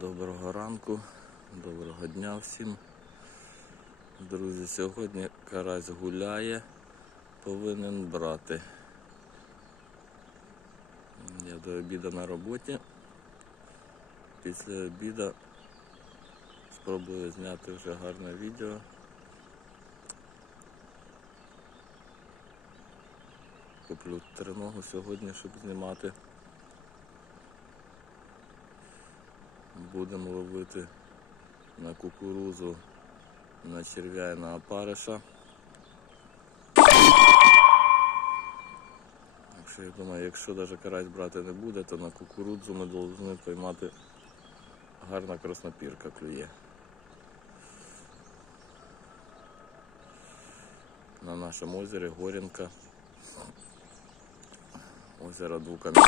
Доброго ранку, доброго дня всім. Друзі, сьогодні карась гуляє, повинен брати. Я до обіду на роботі. Після обіду спробую зняти вже гарне відео. Куплю триногу сьогодні, щоб знімати. Будемо ловити на кукурузу, на черв'я і на опариша. Якщо я думаю, якщо навіть карась брати не буде, то на кукурудзу ми повинні поймати гарна краснопірка клює. На нашому озері Горінка. Озеро Двукам'я.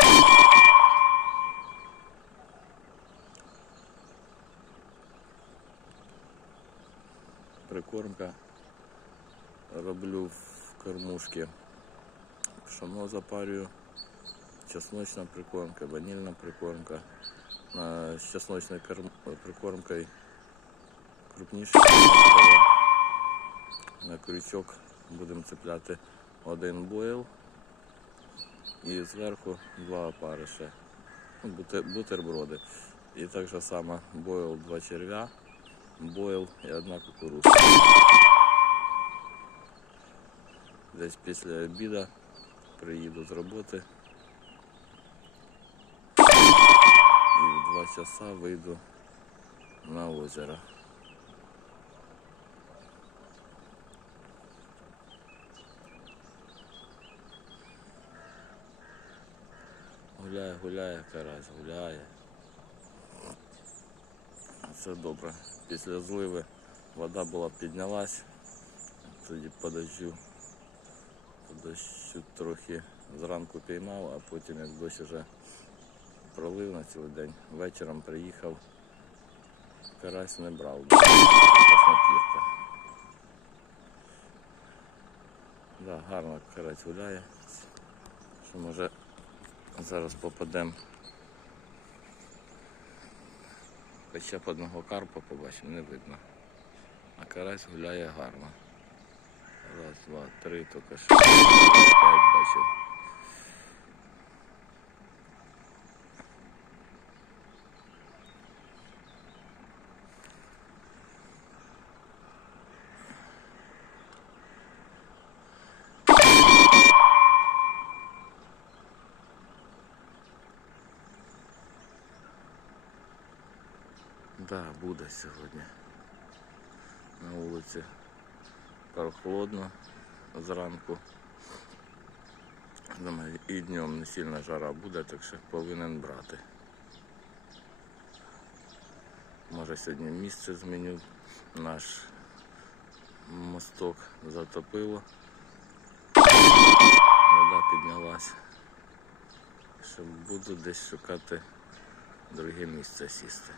Прикормка роблю в кормушці. Пшоно запарюю, чесночна прикормка, ванільна прикормка. З чесночною корм- прикормкою крупніше. На крючок будемо цепляти один бойл і зверху два опариша. Ну, бутерброди. І так же само бойл два черв'я, бойл і одна кукурудза. Десь після обіду приїду з роботи. І в два часа вийду на озеро. Гуляє, гуляє, карась, гуляє. Все добре. Після зливи вода була піднялась. Тоді по дощу, по дощу трохи зранку піймав, а потім як дощ вже пролив на цілий день. Вечором приїхав, карась не брав. Краснопірка. Да, гарно карась гуляє. Що може зараз попадемо. Хоча б одного карпа побачив, не видно. А карась гуляє гарно. Раз, два, три, тільки що. П'ять бачив. Да, буде сьогодні. На вулиці прохолодно зранку. Думаю, і днем не сильна жара буде, так що повинен брати. Може сьогодні місце зміню. Наш мосток затопило. Вода піднялась. Що буду десь шукати друге місце сісти.